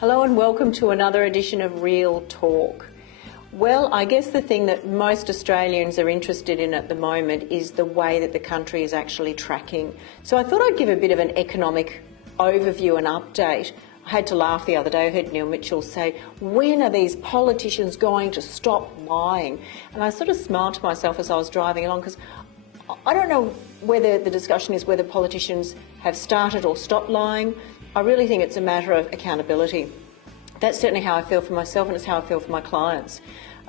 Hello and welcome to another edition of Real Talk. Well, I guess the thing that most Australians are interested in at the moment is the way that the country is actually tracking. So I thought I'd give a bit of an economic overview and update. I had to laugh the other day. I heard Neil Mitchell say, when are these politicians going to stop lying? And I sort of smiled to myself as I was driving along, because I don't know whether the discussion is whether politicians have started or stopped lying. I really think it's a matter of accountability. That's certainly how I feel for myself, and it's how I feel for my clients.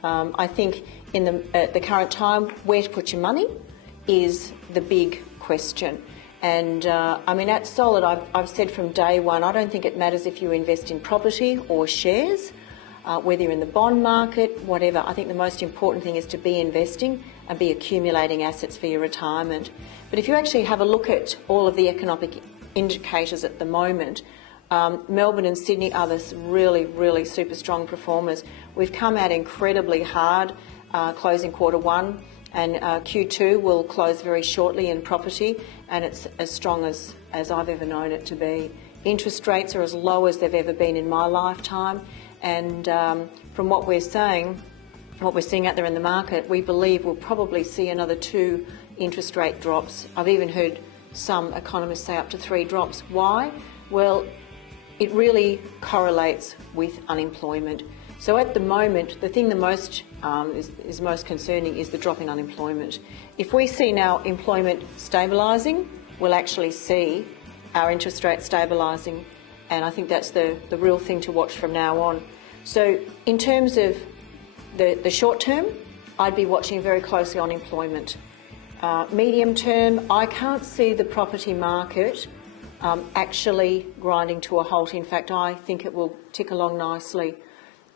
I think at the current time, where to put your money is the big question. And I mean, at Solid, I've said from day one, I don't think it matters if you invest in property or shares, whether you're in the bond market, whatever. I think the most important thing is to be investing and be accumulating assets for your retirement. But if you actually have a look at all of the economic indicators at the moment, Melbourne and Sydney are the really super strong performers. We've come out incredibly hard closing Q1, and Q2 will close very shortly in property, and it's as strong as I've ever known it to be. Interest rates are as low as they've ever been in my lifetime, and from what we're seeing out there in the market, we believe we'll probably see another 2 interest rate drops. I've even heard some economists say up to 3 drops. Why? Well, it really correlates with unemployment. So at the moment, the thing that is most concerning is the drop in unemployment. If we see now employment stabilising, we'll actually see our interest rate stabilising, and I think that's the real thing to watch from now on. So in terms of the short term, I'd be watching very closely on employment. Medium term, I can't see the property market actually grinding to a halt. In fact, I think it will tick along nicely.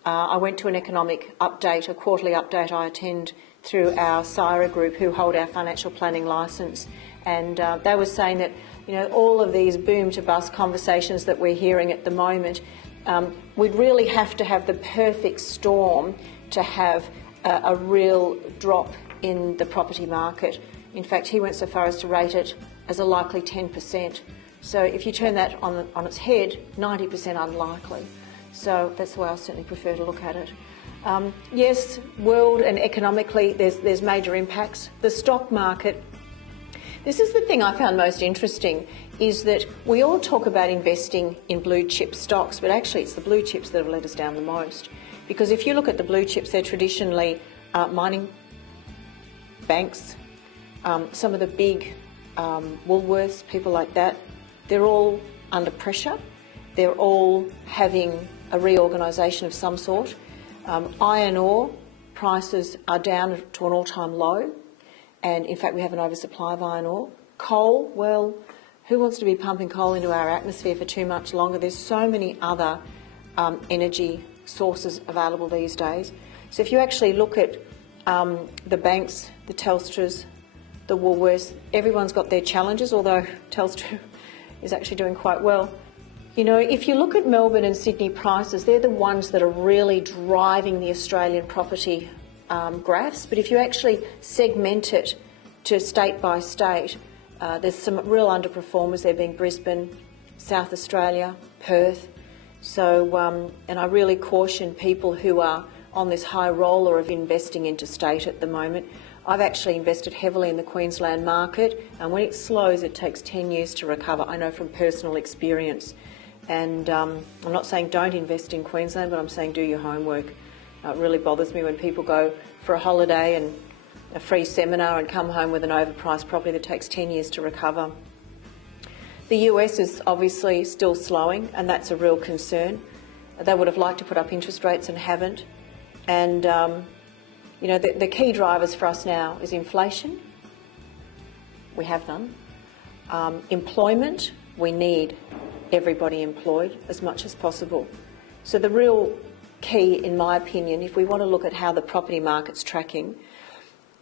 I went to an economic update, a quarterly update I attend through our SIRA group, who hold our financial planning licence, and they were saying that, you know, all of these boom to bust conversations that we're hearing at the moment, we'd really have to have the perfect storm to have a real drop in the property market. In fact, he went so far as to rate it as a likely 10%. So if you turn that on its head, 90% unlikely. So that's the way I certainly prefer to look at it. Yes, world and economically, there's major impacts. The stock market, this is the thing I found most interesting, is that we all talk about investing in blue chip stocks, but actually it's the blue chips that have let us down the most. Because if you look at the blue chips, they're traditionally mining, banks, some of the big Woolworths, people like that. They're all under pressure. They're all having a reorganisation of some sort. Iron ore prices are down to an all-time low, and in fact we have an oversupply of iron ore. Coal, well, who wants to be pumping coal into our atmosphere for too much longer? There's so many other energy sources available these days. So if you actually look at the banks, the Telstras, the Woolworths, everyone's got their challenges, although Telstra is actually doing quite well. You know, if you look at Melbourne and Sydney prices, they're the ones that are really driving the Australian property graphs. But if you actually segment it to state by state, there's some real underperformers there, being Brisbane, South Australia, Perth. So, and I really caution people who are on this high roller of investing interstate at the moment. I've actually invested heavily in the Queensland market, and when it slows, it takes 10 years to recover. I know from personal experience. And I'm not saying don't invest in Queensland, but I'm saying do your homework. It really bothers me when people go for a holiday and a free seminar and come home with an overpriced property that takes 10 years to recover. The US is obviously still slowing, and that's a real concern. They would have liked to put up interest rates and haven't. And you know, the key drivers for us now is inflation. We have none. Employment, we need everybody employed as much as possible. So the real key, in my opinion, if we want to look at how the property market's tracking,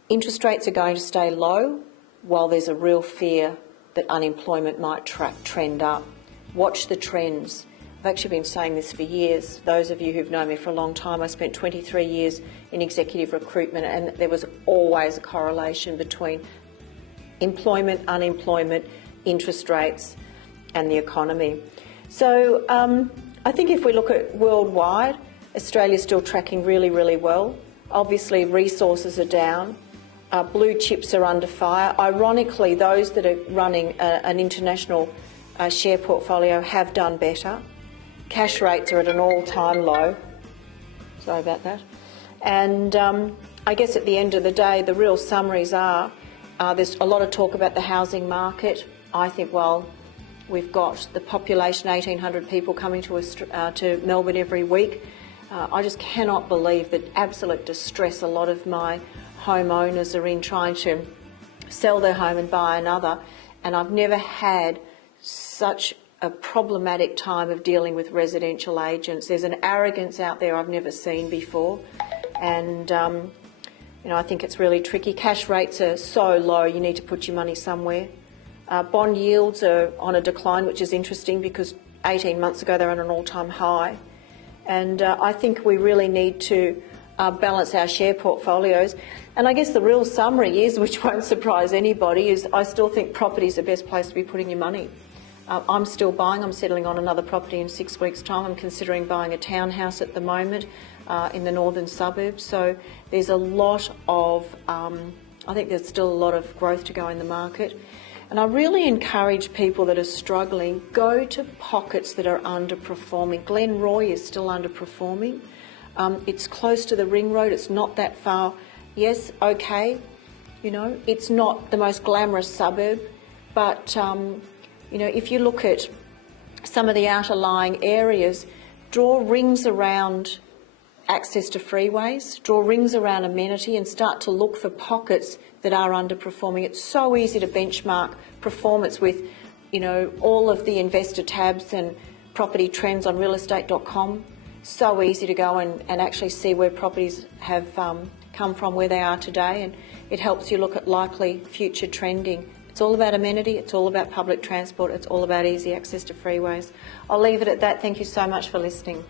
interest rates are going to stay low while there's a real fear that unemployment might trend up. Watch the trends. I've actually been saying this for years. Those of you who've known me for a long time, I spent 23 years in executive recruitment, and there was always a correlation between employment, unemployment, interest rates and the economy. So I think if we look at worldwide, Australia's still tracking really, really well. Obviously, resources are down. Blue chips are under fire. Ironically, those that are running an international share portfolio have done better. Cash rates are at an all-time low. Sorry about that. And I guess at the end of the day, the real summaries are, there's a lot of talk about the housing market. I think, well, we've got the population, 1,800 people coming to Melbourne every week. I just cannot believe the absolute distress a lot of my homeowners are in trying to sell their home and buy another. And I've never had such a problematic time of dealing with residential agents. There's an arrogance out there I've never seen before. And, I think it's really tricky. Cash rates are so low, you need to put your money somewhere. Bond yields are on a decline, which is interesting because 18 months ago they were at an all-time high. And I think we really need to balance our share portfolios. And I guess the real summary is, which won't surprise anybody, is I still think property is the best place to be putting your money. I'm still buying. I'm settling on another property in 6 weeks' time. I'm considering buying a townhouse at the moment in the northern suburbs. So there's a lot of, I think there's still a lot of growth to go in the market. And I really encourage people that are struggling, go to pockets that are underperforming. Glenroy is still underperforming. It's close to the ring road. It's not that far. Yes, okay, it's not the most glamorous suburb, but, if you look at some of the outer lying areas, draw rings around access to freeways, draw rings around amenity and start to look for pockets that are underperforming. It's so easy to benchmark performance with, all of the investor tabs and property trends on realestate.com. So easy to go and actually see where properties have come from, where they are today, and it helps you look at likely future trending. It's all about amenity, it's all about public transport, it's all about easy access to freeways. I'll leave it at that. Thank you so much for listening.